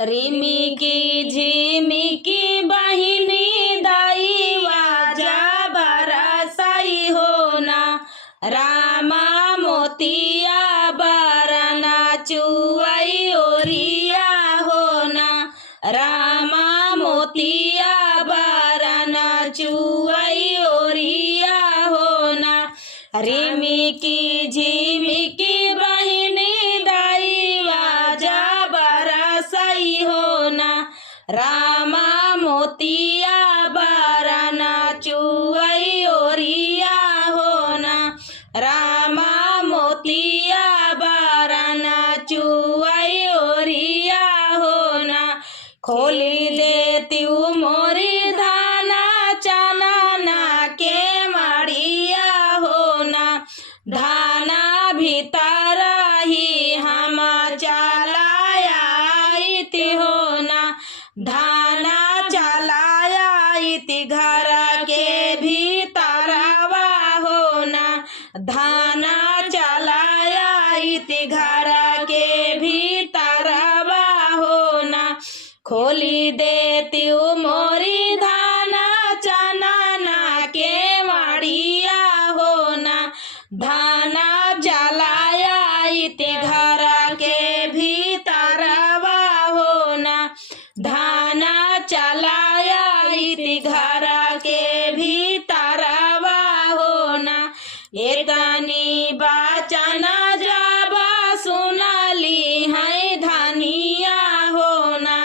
रिमिकी झिमिकी बहिनी दाई वाजा बरसाई हो ना। रामा मोतिया बरना चुवई ओरिया हो ना। रामा मोतिया बरना चुवई ओरिया हो ना। रिमिकी झिमिकी बहिनी दाई वाजा बरसाई हो ना। रामा मोतिया बरना चुवई ओरिया हो ना। रामा मोतिया बरना चुवई ओरिया हो ना। खोली देती मोरी धाना चना के मड़िया हो ना। धाना भीतर ही हम चलायाती हो ना। धाना चलायाती घर के भीतरवा हो ना। धाना चलायाती घर के भीतरवा हो ना। खोली देती मोरी धाना चना के मड़िया हो ना। धाना चलायाती घर के भीतरवा हो ना। धाना चलायाती घर के भीतरवा हो ना। एतनी बचना जब सुनली है धनिया हो ना।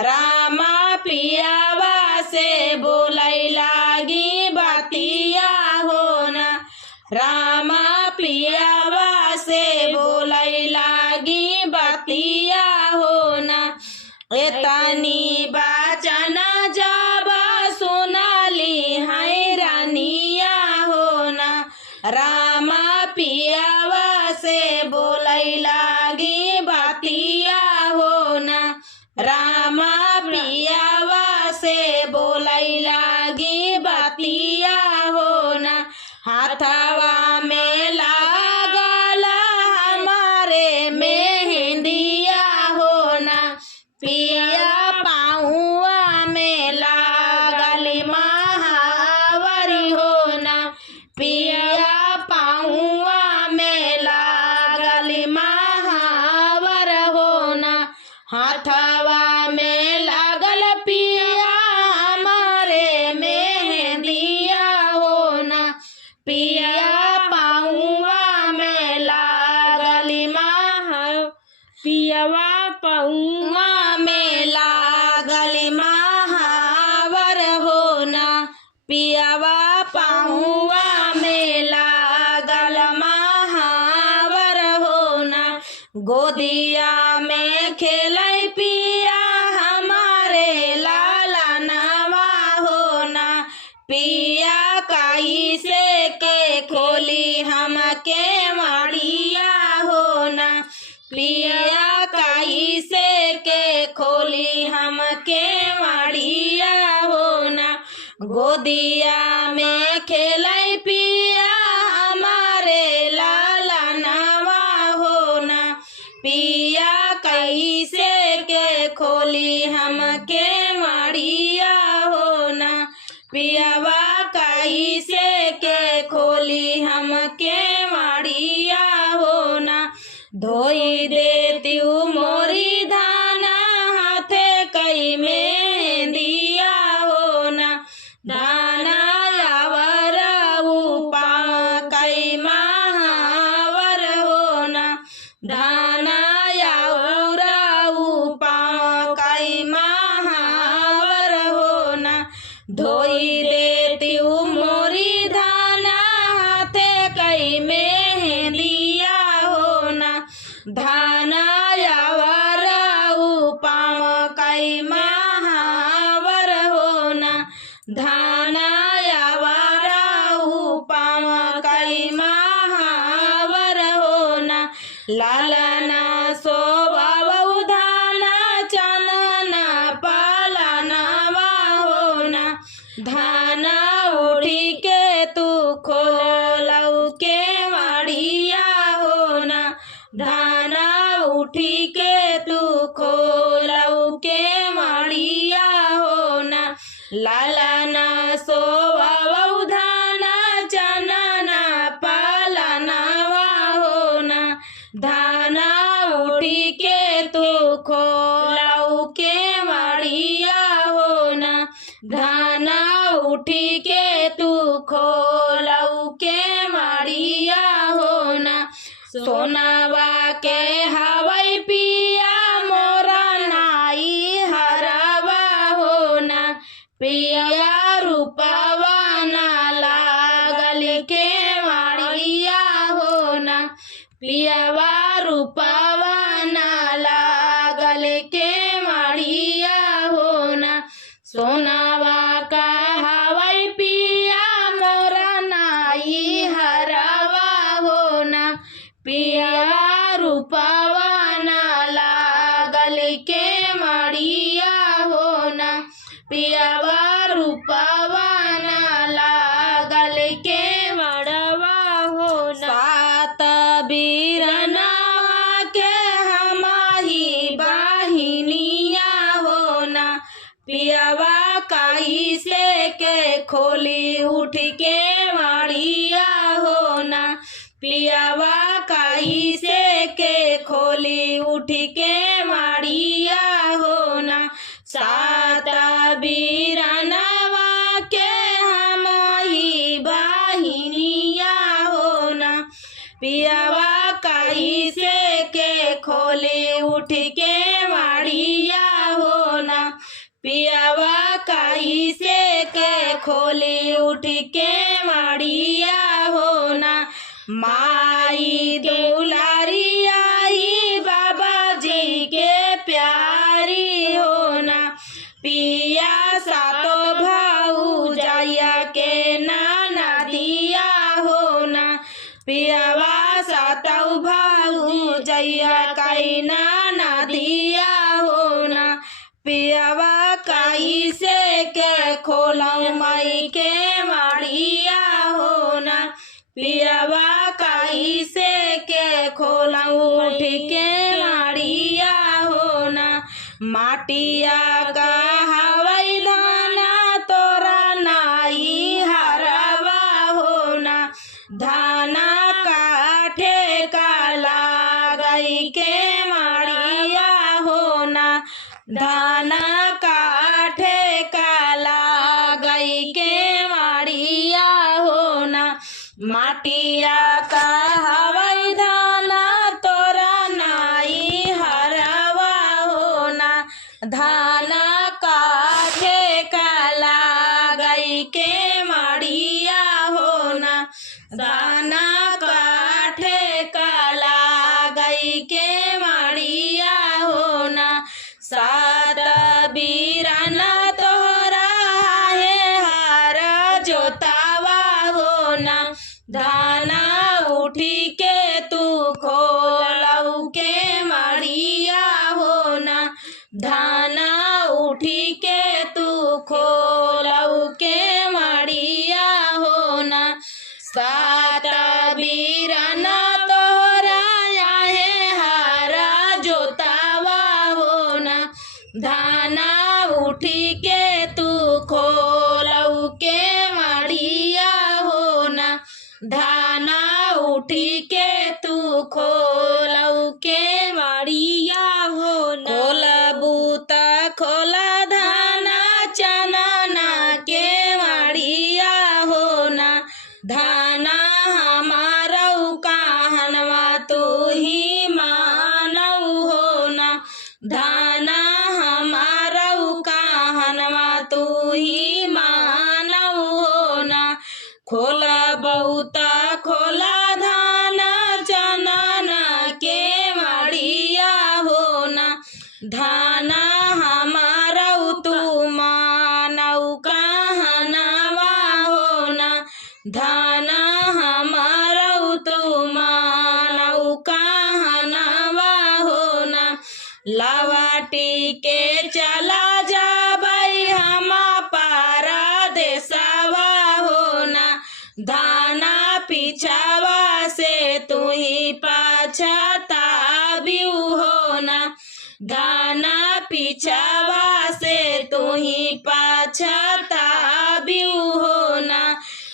रामा पियावा से बोलै लागी बतिया हो ना। रामा पियावा से बोलै लागी बतिया हो ना। एतनी बचना जब सुनली है रानिया हो ना। रामा पियावा से बोलै लागी बतिया हो ना। रामा पियावा से बोलै लागी बतिया हो ना। हाथवा में लागल हमारे मेहंदिया हो ना। पिया पाहुआ में लागल महावरी हो ना। पिया पाहुआ में लागल महावर हो ना। हाथवा में लागल पिया हमारे मेहंदिया हो ना। पिया पाहुआ में लागल पियवा पाहुआ में लागल महावर हो ना। पियवा पाहुआ में लागल महावर हो ना। गोदिया में खेलै पिया हमारे लाला नवा हो ना। पिया काई से के खोली हम के मड़िया हो ना। पिया काई से के खोली हम के मड़िया हो ना। गोदिया में खेलै पिया हमारे लाला नवा हो ना। पिया कैसे के खोली हम के मड़िया हो ना। पियावा कैसे के खोली हम के मड़िया हो ना। धोई देती मोरी धाना हाथे कई में दिया हो ना। धाना यावर उपा कई महावर हो ना। धाना यावर उपा कई महावर हो ना। धोई देती मोरी धाना हाथे कई में दिया हो ना। धाना यावर उपाम कई महावर हो ना। धाना यावर उपाम कई महावर हो ना। लालना सोबाऊ धाना चनना पालनवा हो ना। धाना उड़ी के तू खोलऊ के मड़िया हो ना। धाना उठी के तू खोलऊ लालना सोवऊ धाना चनना पालनवा होना धाना उठी के तू खोलऊ के मड़िया होना धाना उठी के तू खोलऊ के मड़िया होना सोनावा के हवाई पिया मोरा नाई हरवा होना पिया रूपवा ना लागल के मड़िया होना पियावा रूपवा ना लागल के मड़िया होना सोनावा का हवाई पिया मोरा नाई हरवा होना पिया रूपवा ना लागल के मड़िया होना पियावा रूपवा ना लागल के मड़वा होना सात बीरनवा के हमाही बाहिनिया होना पियावा काई से के खोली उठ के मड़िया होना पियावा काई से के खोली उठ के मड़िया होना सात बीरनवा के हमाही बाहिनिया होना पियावा काई से के खोली उठ के मड़िया होना पियावा काई से के खोली उठ के मड़िया होना माई दुलारी आई बाबा जी के प्यारी होना पिया सातो भाऊ जाया के नाना दिया होना पियावा सातो भाऊ जाया कई नाना दिया होना पियावा काई से के खोलऊ माई के मड़िया होना पियावा काई से के खोलऊ उठ के मड़िया होना माटिया का हवाई धाना तोरा नाई हरवा होना धाना काठे का लागई के मड़िया होना धाना काठे का लागई के मड़िया होना माटिया का हवाई धाना तोरा नाई हरवा होना धाना काठे का लागई के मड़िया होना धाना काठे का लागई के मड़िया होना सात बीरना तोरा है हार जोतावा होना धाना उठी के तू खोलऊ के मड़िया होना धाना उठी के तू खोलऊ के मड़िया होना सात बीरना तोरा है हारा जोतावा होना धाना उठी के तू खोलऊ के मड़िया होना धाना उठी के तू खोलऊ के मड़िया होना खोलबू त खोला धाना चनना के मड़िया होना धाना हमारऊ कहनवा तू ही मानऊ होना धाना हमारऊ कहनवा तू ही मानऊ होना खोलबू त खोला धाना चनना के मड़िया होना धाना हमारऊ तू मानऊ कहनवा होना धाना हमारऊ तू मानऊ कहनवा होना लवाटी के चला जाबई हम पारा देसवा होना धाना पिछावा से तू ही पाछताबी होना धाना पिछावा से तू ही पाछता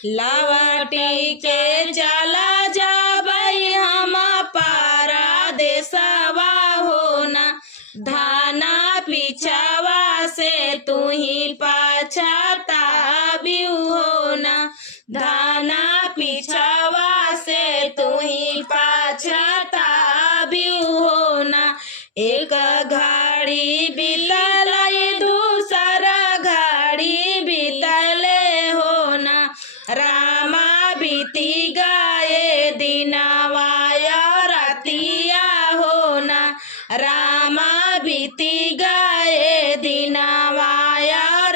लवटी के चला जाबई हम पारा देशवा हो ना, धाना पिछवा से तू ही पछताबी हो ना, धाना पिछवा से तू ही पछताबी हो ना। एक घड़ी बीतल दूसरा घड़ी बीतले हो ना, रामा बीती गए दिनवा रातिया हो ना, रामा बीती गए दिनवा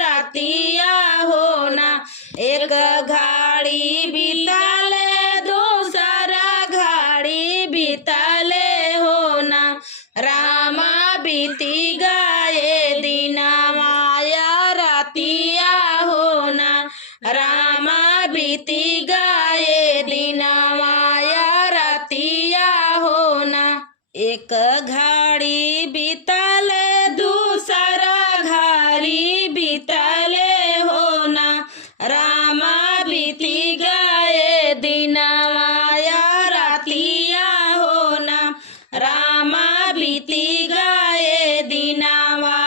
रातिया हो ना। एक घड़ी बीतले दूसरा घड़ी बीतले हो ना, रामा बीती गए दिनवा रातिया हो ना, रामा बीती गए दिनवा रातिया हो ना। एक घड़ी बीतले दूसरा घड़ी बीतले हो ना, रामा बीती गए दिनवा रातिया हो ना, रामा बीती गए दिनवा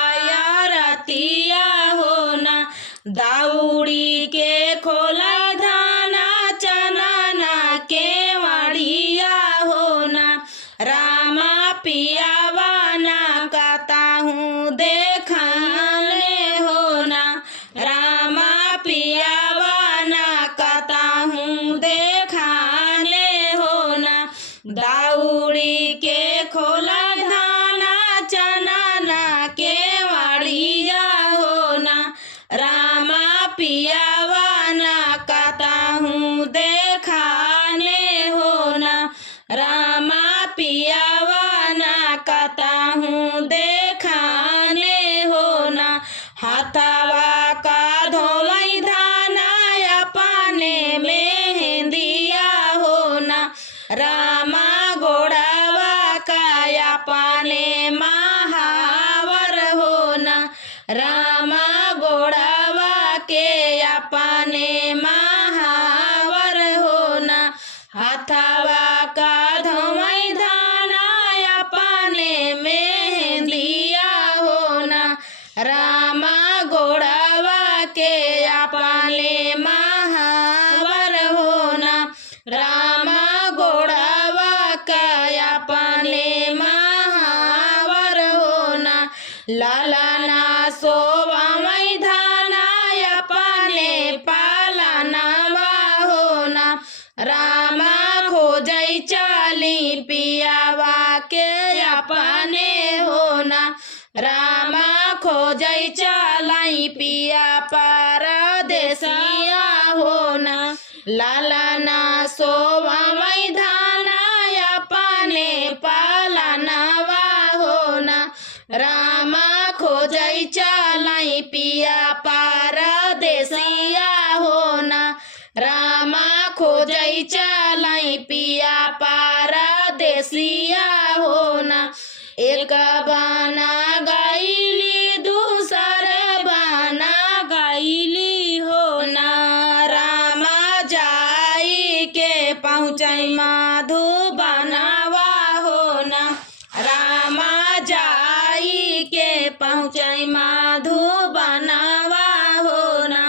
रातिया हो ना। दाउड़ी के खोला धाना चना के वाड़िया हो ना, रामा पियावा ना कहता हूँ देखाने हो ना, रामा पियावा ना कहता हूँ देखाने हो ना। दाउड़ी के खोला धाना चना के वाड़िया हो ना, रामा पियावा ना कहता हूँ देखाने हो ना, रामा पियावा ना कहता हूँ देखाने हो ना। हाथवा का धोवई धाना अपने मेहंदिया हो ना, रामा गोड़ावा का अपने महावर हो ना, रामा गोड़ावा के अपने महावर हो ना। हाथवा का धोवई धाना अपने मेहंदिया हो ना, रामा गोड़ावा के अपने महावर हो ना, रामा गोड़ावा का अपने महावर हो ना। लाला ना सोवाई धाना अपने पालनवा हो ना, रामा खोजई चाली पियावा के अपने हो ना, रामा खोजई चालाई पिया परदेसिया हो ना। लाला ना सोवाई धाना अपने पालनवा हो ना, रामा खोजई चालाई पिया परदेसिया हो ना, रामा खोजई चालाई पिया परदेसिया हो ना। एक बाना गाइली दूसर बाना गाइली हो ना, रामा जाई के पहुँचई मधुबनवा हो ना, रामा जाई के पहुँचई मधुबनवा हो ना।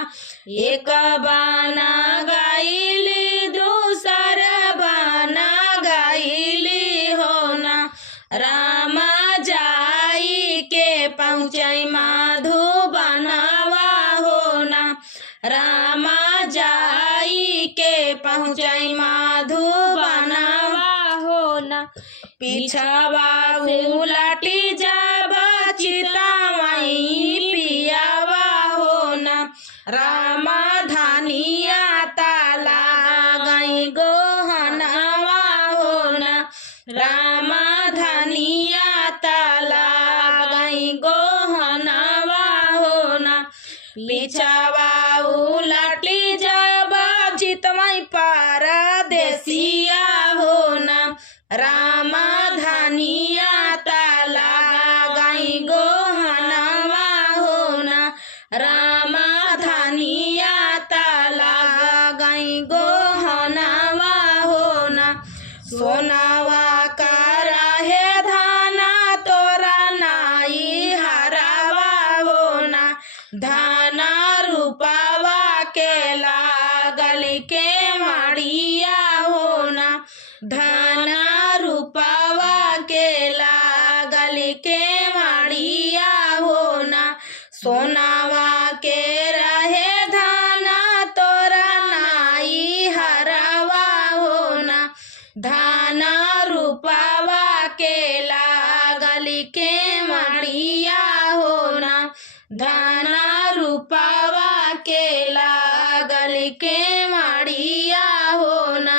एक बाना गाइली दूसर बाना गाइली हो ना, रामा जाई के पहुँचई मधुबनवा हो ना, रामा जाई के पहुँचई मधुबनवा हो ना। पिछवा उलटी जब चितवई पियावा हो ना, रामा धानिया ताला गई गोहनवा हो ना, रामा धानिया ताला गई गोहनवा हो ना। पिछवा उलटी जब चितवई परदेसिया हो ना, रामा धानिया ताला गई गोहनवा हो ना, रामा धानिया ताला गई धाना रूपावा के लागल के माड़िया होना धाना रूपावा के लागल के माड़िया होना सोनावा के रहे धाना तोरा नाई हरवा होना धाना रूपावा के लागल के माड़िया होना धाना रूपावा के लागल के माड़िया होना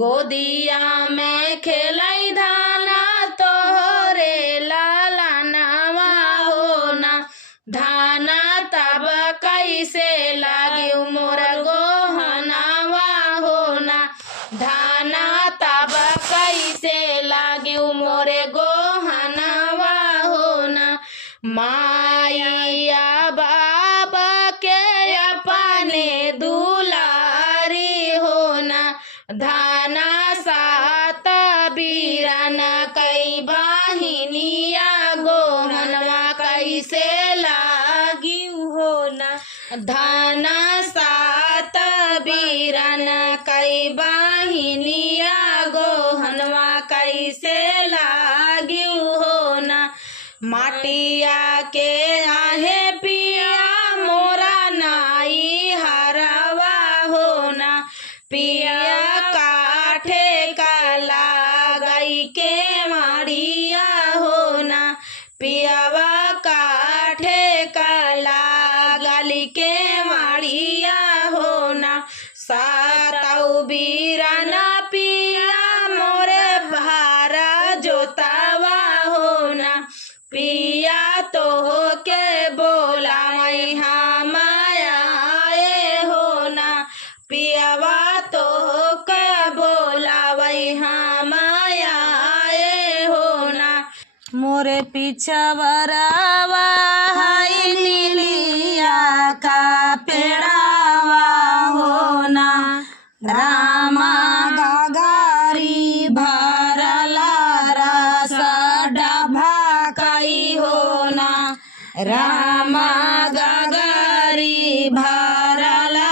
गोदिया में खेलाई धाना तोहरे लालनवा होना धाना तब कैसे लागे मोर गोहनवा होना धाना तब कैसे लागे मोरे गोहनवा होना माया बाबा के अपने दुलारी होना धाना सात बीरन कई बाहिनिया गोहनवा कैसे लागी होना धाना सात बीरन कई बाहिनिया गोहनवा कैसे लागी होना माटिया के आहे पिया मोरा नाई हरवा होना पिया काठे का लागई के माड़िया होना पियावा काठे का लागल के माड़िया होना सातौ बीरना पिया मोरे भारा जोतावा होना पिया तो के बोला हम आए होना पियावा तो के बोला हम आए होना मोरे पिछवरावा हाय नीलिया का पेड़ावा होना रामा गागारी भरला रस डभा कई होना रामा गागारी भरला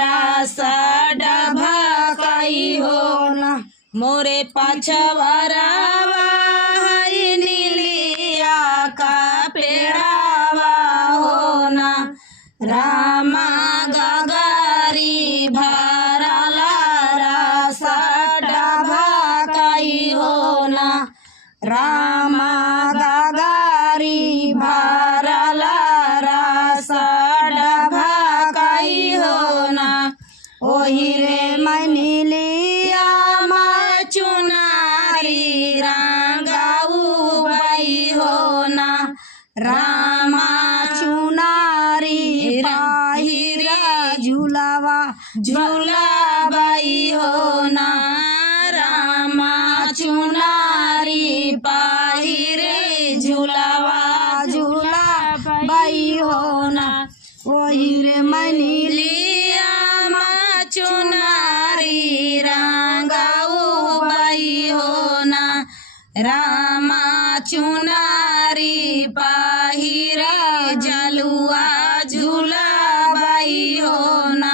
रस डभा कई होना मोरे पछवरावा हाय नीलिया का पेड़ावा होना रामा गागारी भरला रस डभा कई होना रामा गागारी भरला रस डभा कई होना ओही रे मनीलिया मा चुनारी रांगाऊ बई होना रामा चुनारी पाहिरा झूलावा झूलाबाई होना रामा चुनारी पाहिरे झूलावा झूलाबाई होना वही रे मनीलिया मा चुनारी रांगाऊ बाई होना रामा चुनारी पाहिरा जलुआ झूलाबाई होना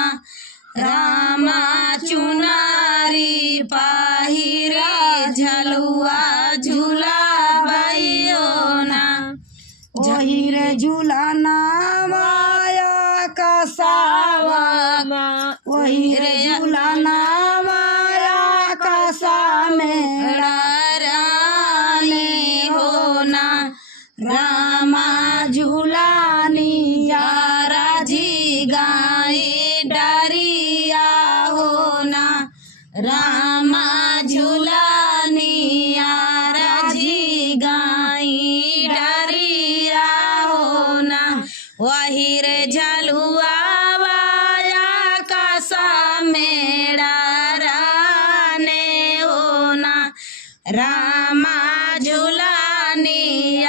रामा चुनारी पाहिरा झलुआ झूलाबाई होना वही रे झूलाना माया कसावा वही रे झूलाना माया कसा मेरा रानी होना रामा झूलानी राजी गाय डरिया होना रामा झूलानी राजी गाय डरिया होना वही रे झलुआ वाया कसा मेरा राने होना रामा झूलानी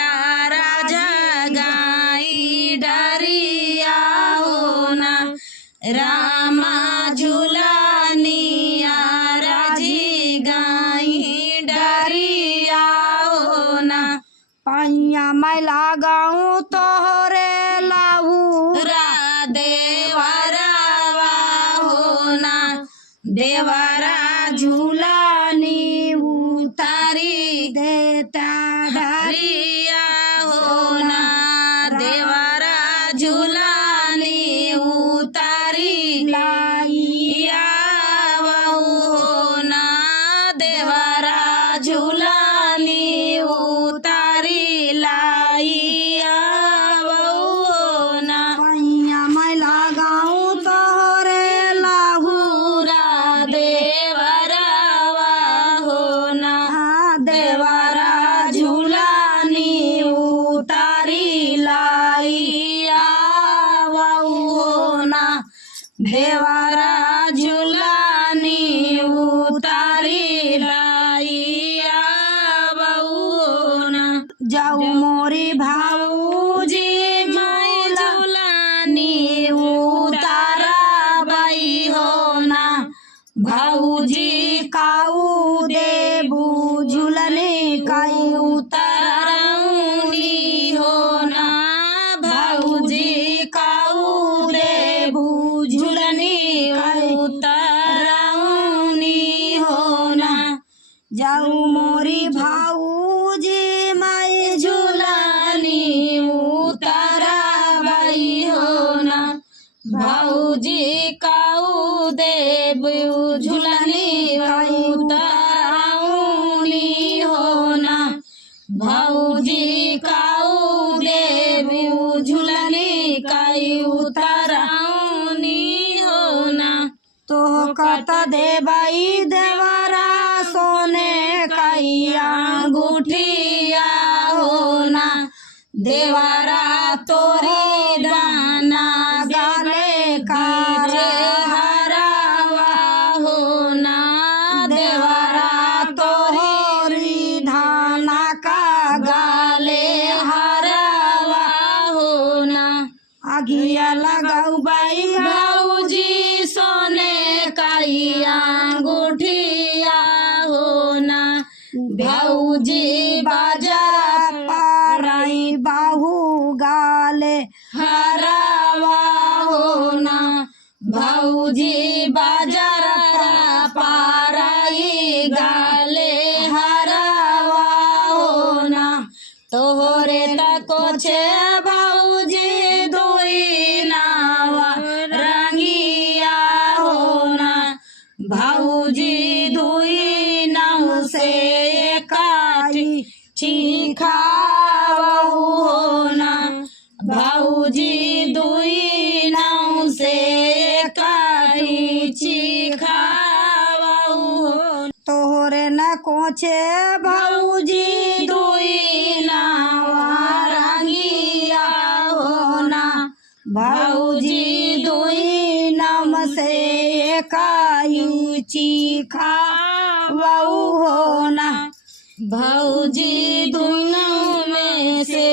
राजा गाई डरिया होना रामा झूलानी राजी गाई डरिया होना पैया मैं लगाऊं तोहरे लाऊ देवरा झूलानी उतारी देता डरिया हो ना देवरा झूलानी उतारी लाइया हो ना देवरा झूलानी उतारी लाइया हो ना मैं लगाऊं तोरे लाहुरा देवरा हो ना देवरा झूलानी उतारी लाइया हो ना देवरा झूलानी उतारी लाइया हो ना जाऊ मोरी भाऊजी मैं झूलानी उतारा बाई हो ना भाऊजी काऊ देबू झूलने काई उतारऊनी हो ना भाऊजी काऊ देबू झूलने काई उतारऊनी हो ना जाऊ मोरी भाऊजी मैं झूलनी उतारा बाई हो ना भाऊजी काऊ देव झूलनी उतारऊनी हो ना भाऊजी काऊ देव झूलनी काई उतारऊनी हो ना तो कत देबाई देवरा सोने काइया अंगूठिया हो ना देवरा तोरी दाना गाले कारे हरावा हो ना देवरा तोरी धाना का गाले हरावा हो ना आगिया लगाऊ बाई भाऊजी सोने काइया अंगूठिया हो ना भाऊजी बाजार पाराई बाहू गाले हरावा हो ना भाऊजी बाजार पाराई गाले हरावा हो ना तोहरे तको छे भाऊजी दुई नावा रंगिया हो ना भाऊजी दुई नाव से काटी चिखाऊ हो ना भाऊजी दुई नाव से काटी चिखाऊ हो तोहरे न कोचे भाऊजी दुई नावा रंगिया हो ना भाऊजी दुई नाम से काई चिखाऊ हो ना भाऊजी दोनों में से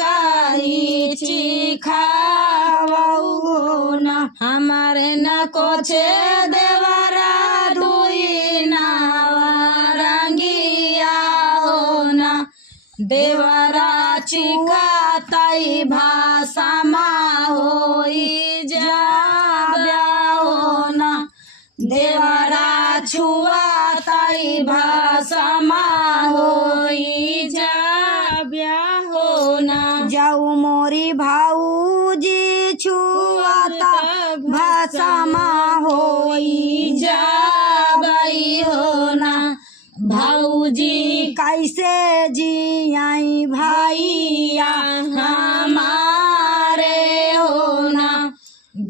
काई चिखाऊ हो ना हमारे न कोचे देवरा दुई नावा रंगिया हो ना देवरा चिखाताई भाषा मा होई जाब्या हो ना देवरा छुआताई भाषा मा होई जाब्या हो ना जाऊ मोरी भाऊजी छुआता भाषा मा होई जाबाई हो ना भाऊजी कैसे जियाई भाईया हमारे हो ना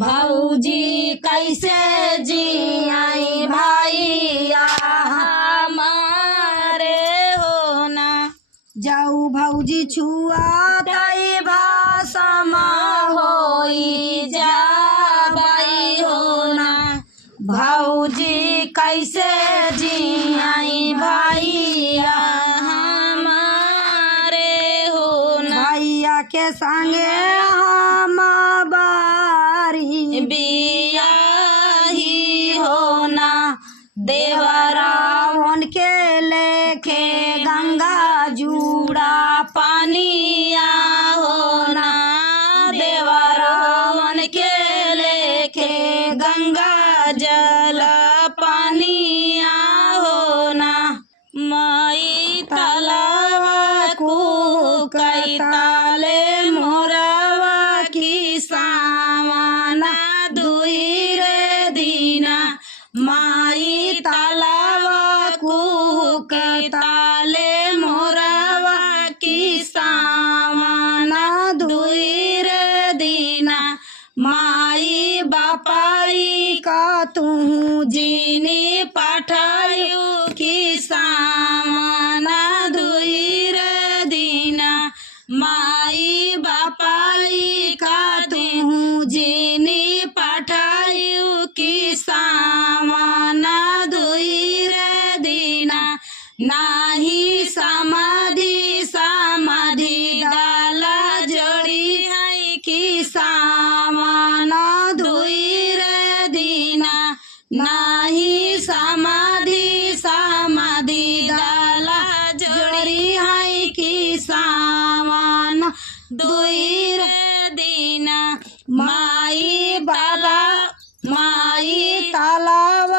भाऊजी कैसे जियाई भाईया हमारे हो ना जाऊ भाऊजी छुआताई भाषा मा होई जाबाई हो ना भाऊजी कैसे जियाई भाईया हमारे हो ना भैया के संगे हम बारी बिया ही हो ना देवरा उनके लेके गंगा जूड़ा पानिया हो ना देवरा उनके लेके गंगा जल माई बापाई का तू जीनी पठायु की सामना धुई रे दीना माई बापाई का तू जीनी पठायु की सामना धुई रे दीना नाही समाधि समाधि डाला जड़ी है की सामना धुई रे दीना नाही समाधि समाधि डाला जड़ी है की सामना धुई रे दीना माई बाबा माई तालाव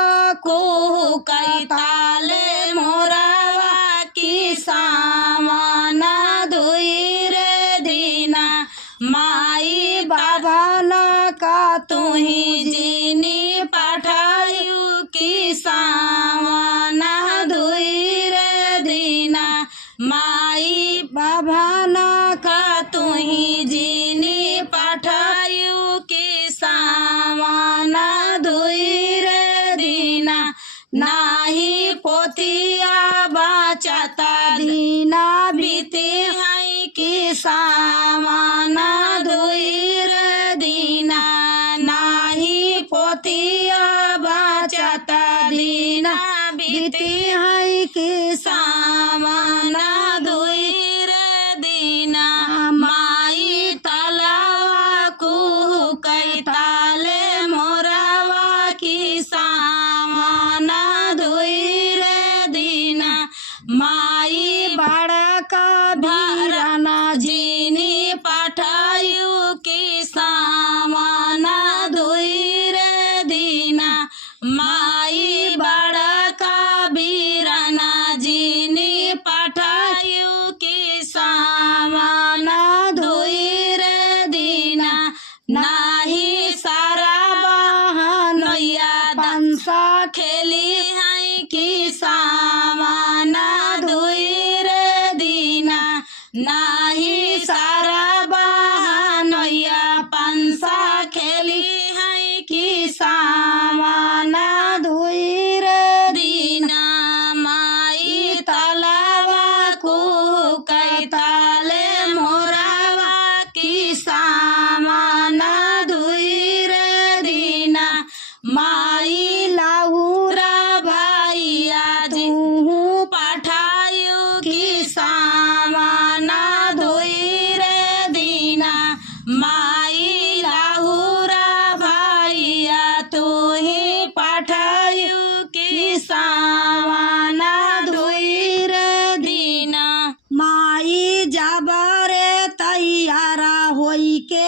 को कई ताले मोरावा की सामना धुई रे दीना माई बाबा न का तू ही जीनी पठायु की सामना धुई रे दीना माई बाबा न का तू ही जीनी पठायु की सामना धुई रे दीना नाही पोतिया बचाता दीना बीते है की सामना धुई रे दीना नाही पोतिया बचाता दीना बीते है की सामना धुई रे दीना माई तलावा को कई ताले मोरावा की सामना धुई रे दीना माई बड़ा का भराना जीनी पठायु की सामना धुई रे दीना माई बड़ा का बीराना जीनी पठायु की सामना धुई रे दीना नाही सारा बहनैया पंसा खेली है की सामना धुई रे दीना नाही सारा बहनैया पंसा खेली है की सामना धुई रे दीना माई तलावा को कई ताले मोरावा की सामना धुई रे दीना माई लाहुरा भाईया तू पठायु की सामना धुई रे दीना माई लाहुरा भाईया तू ही पठायु की सामना धुई रे दीना माई जाबरे तैयारा होई के